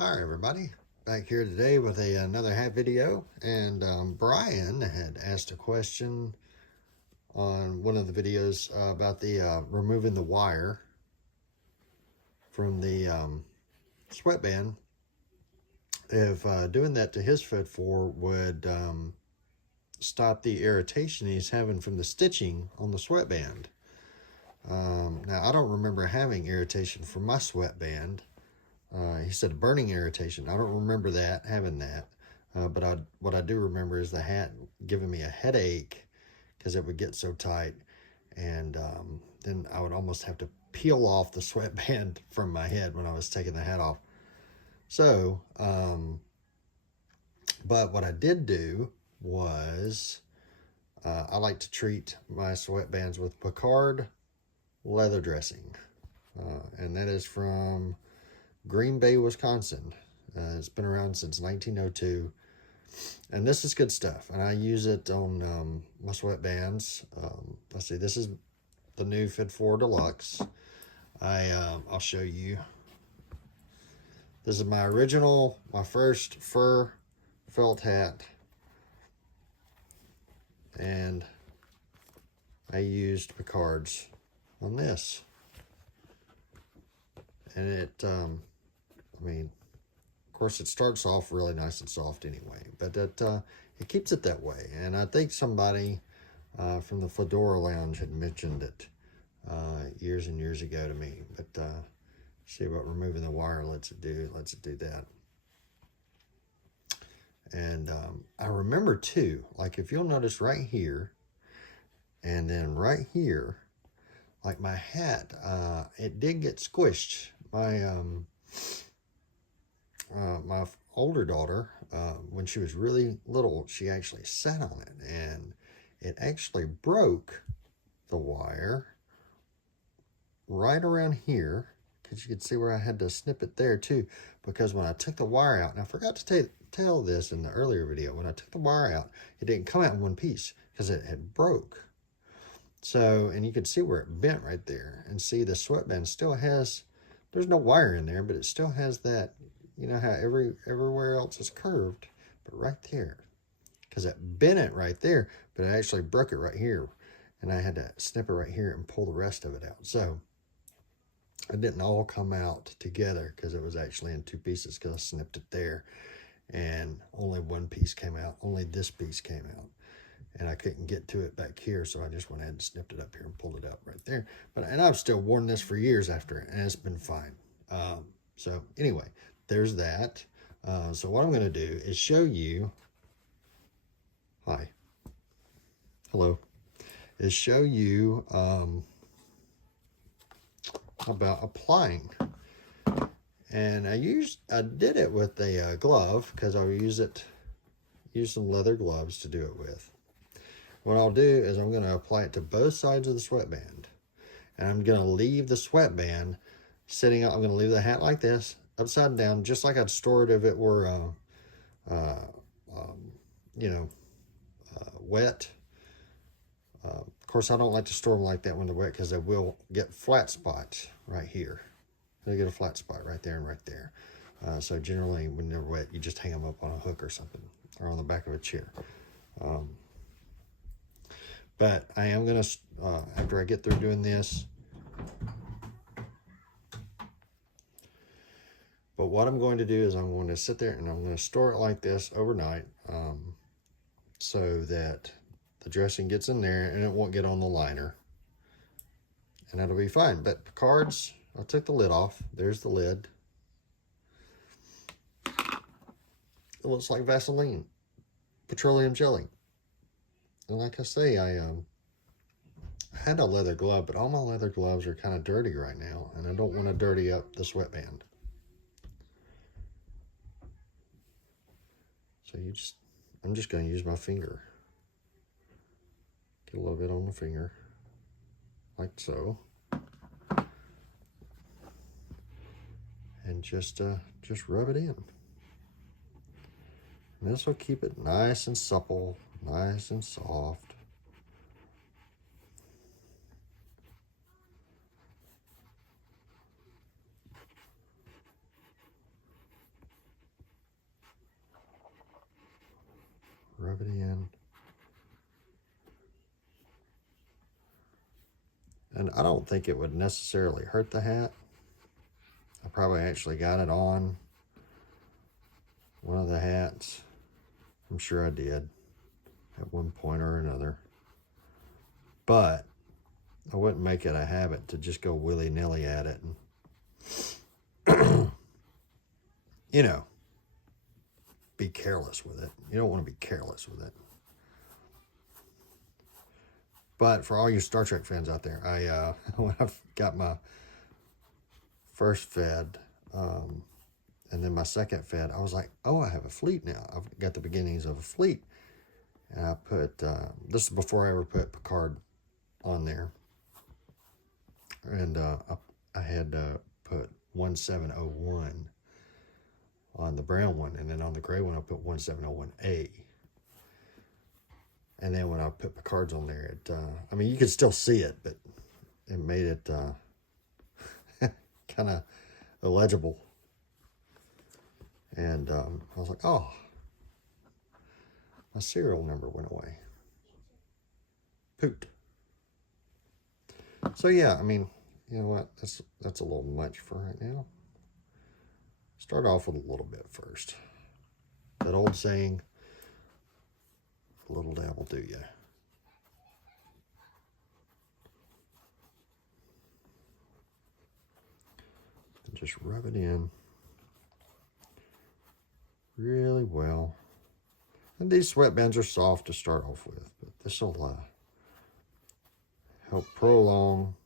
Hi everybody, back here today with another hat video, and Brian had asked a question on one of the videos about the removing the wire from the sweatband. If doing that to his foot would stop the irritation he's having from the stitching on the sweatband. Now I don't remember having irritation from my sweatband. He said burning irritation. I don't remember that, having that. But what I do remember is the hat giving me a headache because it would get so tight. And then I would almost have to peel off the sweatband from my head when I was taking the hat off. So, but what I did do was I like to treat my sweatbands with Pecard leather dressing. And that is from Green Bay, Wisconsin. It's been around since 1902, and this is good stuff, and I use it on my sweatbands. Let's see, this is the new IV Deluxe. I'll show you. This is my original, my first fur felt hat, and I used Pecards on this, and it I mean, of course, it starts off really nice and soft anyway, but it keeps it that way. And I think somebody from the Fedora Lounge had mentioned it years and years ago to me. But see what removing the wire lets it do. It lets it do that. And I remember too, like if you'll notice right here, and then right here, like my hat, it did get squished. My older daughter, when she was really little, she actually sat on it, and it actually broke the wire right around here, because you could see where I had to snip it there too, because when I took the wire out, and I forgot to tell this in the earlier video, when I took the wire out, it didn't come out in one piece because it had broke. So, and you can see where it bent right there, and see the sweatband still has, there's no wire in there, but it still has that. You know how everywhere else is curved, but right there, because it bent it right there, but it actually broke it right here, and I had to snip it right here and pull the rest of it out. So it didn't all come out together because it was actually in two pieces, because I snipped it there, and only one piece came out. Only this piece came out, and I couldn't get to it back here, so I just went ahead and snipped it up here and pulled it out right there. And I've still worn this for years after it, and it's been fine. So anyway, there's that. So what I'm going to do is show you, hello, is show you about applying. And I did it with a glove, because I'll use some leather gloves to do it with. What I'll do is I'm going to apply it to both sides of the sweatband, and I'm going to leave the sweatband sitting up. I'm going to leave the hat like this, upside down, just like I'd store it if it were, wet. Of course, I don't like to store them like that when they're wet, because they will get flat spots right here. They get a flat spot right there and right there. So generally, when they're wet, you just hang them up on a hook or something, or on the back of a chair. But I am going to, after I get through doing this, but what I'm going to do is I'm going to sit there and I'm going to store it like this overnight, so that the dressing gets in there and it won't get on the liner, and that'll be fine. But Pecards, I took the lid off. There's the lid. It looks like Vaseline, petroleum jelly. And like I say, I had a leather glove, but all my leather gloves are kind of dirty right now, and I don't want to dirty up the sweatband. So I'm just going to use my finger. Get a little bit on the finger, like so. And just rub it in. And this will keep it nice and supple, nice and soft. rub it in. And I don't think it would necessarily hurt the hat. I probably actually got it on one of the hats. I'm sure I did at one point or another. But I wouldn't make it a habit to just go willy-nilly at it. And, you know, be careless with it. You don't want to be careless with it. But for all you Star Trek fans out there, when I got my first Fed, and then my second Fed, I was like, oh, I have a fleet now. I've got the beginnings of a fleet. And I put, this is before I ever put Pecard on there. And I had put 1701 on the brown one. And then on the gray one, I put 1701A. And then when I put Picards on there, I mean, you could still see it, but it made it kind of illegible. And I was like, oh, my serial number went away. Poot. So yeah, I mean, you know what? That's a little much for right now. Start off with a little bit first. That old saying, a little dab will do you. And just rub it in really well. And these sweatbands are soft to start off with, but this will help prolong.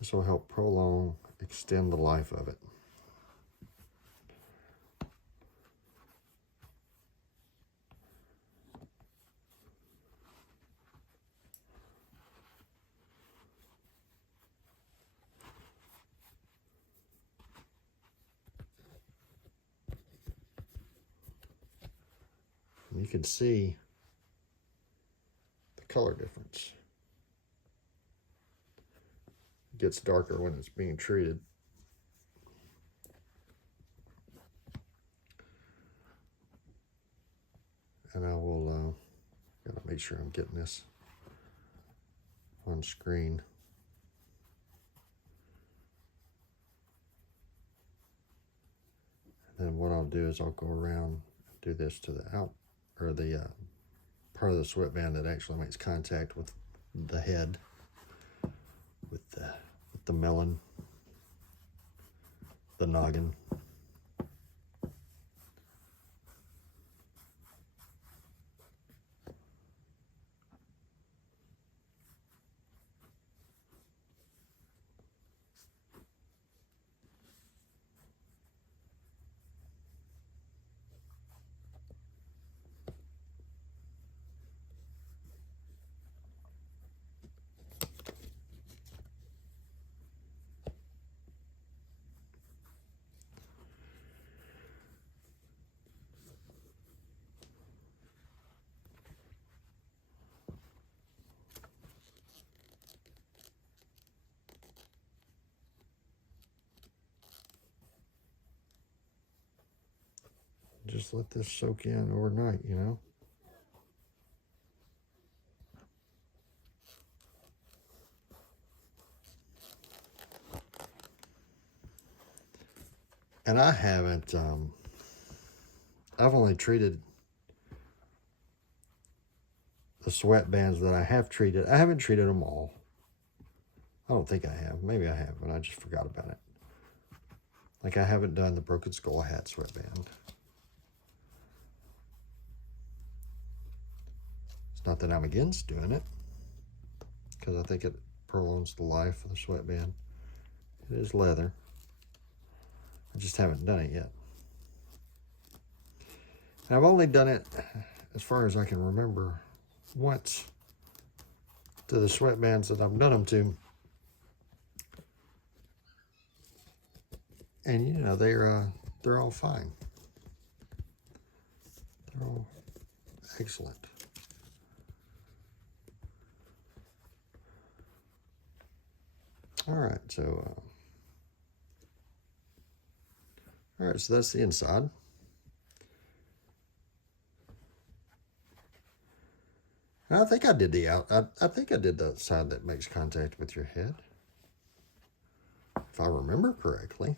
This will help prolong, extend the life of it. And you can see the color difference. It gets darker when it's being treated. And I will, gotta make sure I'm getting this on screen. And then what I'll do is I'll go around and do this to the the part of the sweatband that actually makes contact with the head, with the melon, the noggin. Just let this soak in overnight, you know. And I haven't, I've only treated the sweatbands that I have treated. I haven't treated them all. I don't think I have. Maybe I have, but I just forgot about it. Like I haven't done the Broken Skull hat sweatband. It's not that I'm against doing it, because I think it prolongs the life of the sweatband. It is leather. I just haven't done it yet. And I've only done it, as far as I can remember, once to the sweatbands that I've done them to. And you know, they're all fine. They're all excellent. All right, so all right, so that's the inside. And I think I did I think I did the side that makes contact with your head, if I remember correctly.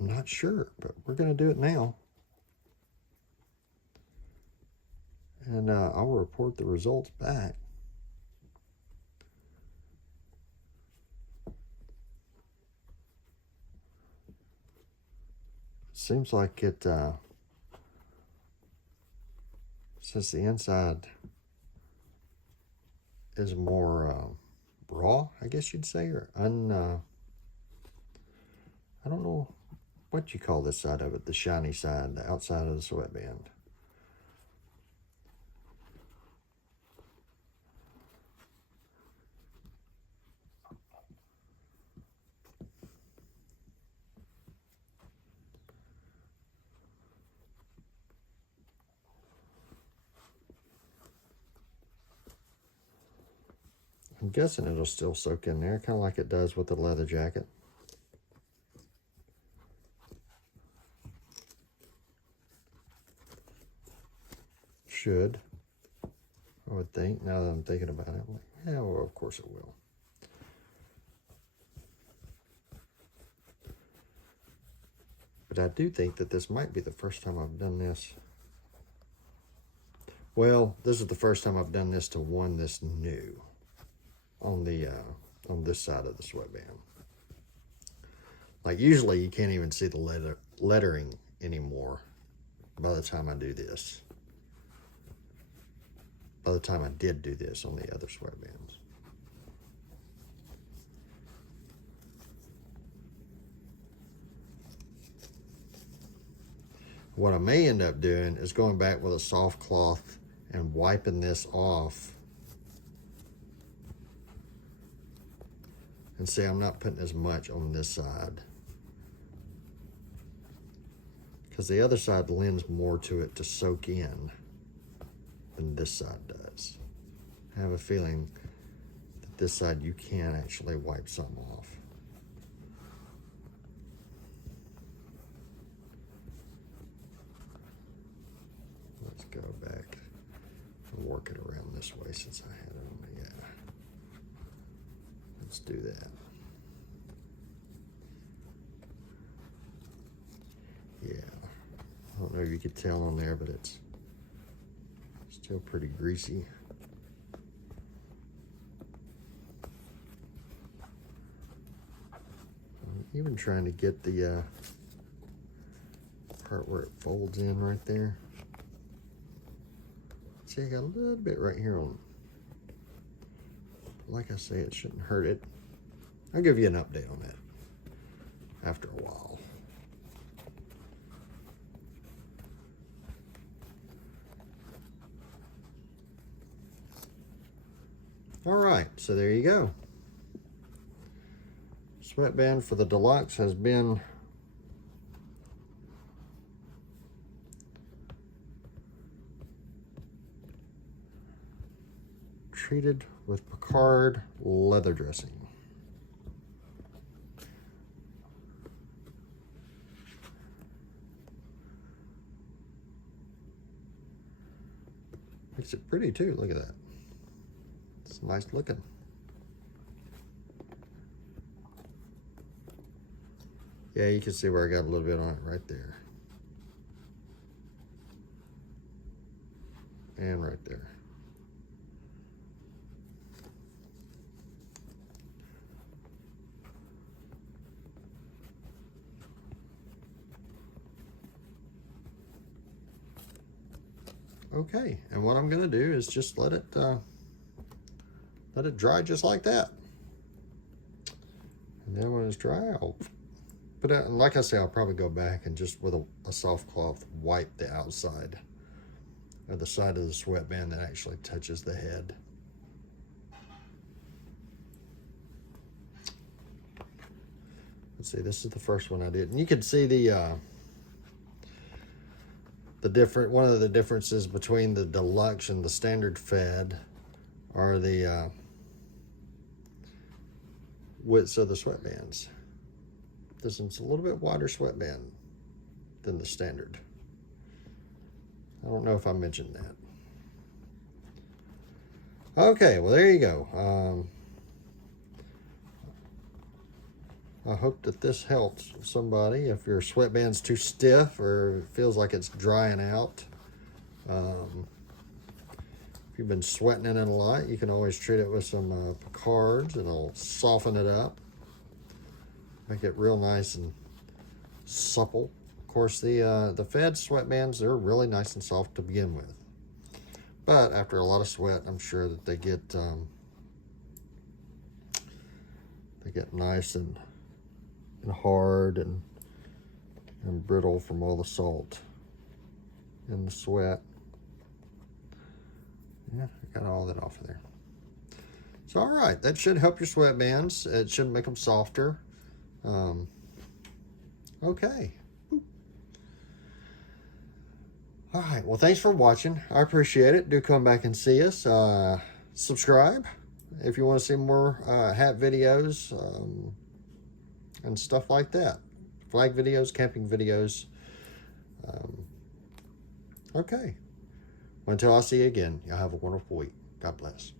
I'm not sure, but we're going to do it now. And I'll report the results back. Seems like it, since the inside is more raw, I guess you'd say, or I don't know what you call this side of it, the shiny side, the outside of the sweatband. I'm guessing it'll still soak in there, kind of like it does with the leather jacket. Should, I would think, now that I'm thinking about it. I'm like, yeah, well, of course it will. But I do think that this might be the first time I've done this. Well, this is the first time I've done this to one that's new on the on this side of the sweatband. Like usually you can't even see the lettering anymore by the time I do this. By the time I did do this on the other sweatbands. What I may end up doing is going back with a soft cloth and wiping this off. And see, I'm not putting as much on this side, because the other side lends more to it to soak in than this side does. I have a feeling that this side you can actually wipe some off. Let's go back and work it around this way since I had it on the, yeah. Let's do that. Yeah, I don't know if you could tell on there, but it's still pretty greasy. I'm even trying to get the part where it folds in right there. See, I got a little bit right here on. Like I say, it shouldn't hurt it. I'll give you an update on that after a while. All right, so there you go. Sweatband for the Deluxe has been treated with Pecard leather dressing. Makes it pretty too, look at that. It's nice looking. Yeah, you can see where I got a little bit on it right there. And right there. Okay, and what I'm gonna do is just let it dry just like that. And then when it's dry, I'll put it, and like I say, I'll probably go back and just with a soft cloth wipe the outside or the side of the sweatband that actually touches the head. Let's see, this is the first one I did, and you can see one of the differences between the Deluxe and the standard Fed are the widths of the sweatbands. This one's a little bit wider sweatband than the standard. I don't know if I mentioned that. Okay, well, there you go. I hope that this helps somebody. If your sweatband's too stiff or feels like it's drying out, if you've been sweating in it a lot, you can always treat it with some Pecards, and it'll soften it up, make it real nice and supple. Of course, the Fed sweatbands, they're really nice and soft to begin with, but after a lot of sweat, I'm sure that they get nice and hard and brittle from all the salt and the sweat. Yeah, I got all that off of there. So, all right, that should help your sweatbands. It should make them softer. Okay. All right, well, thanks for watching. I appreciate it. Do come back and see us. Subscribe if you want to see more hat videos and stuff like that. Flag videos, camping videos. Okay. Until I see you again, y'all have a wonderful week. God bless.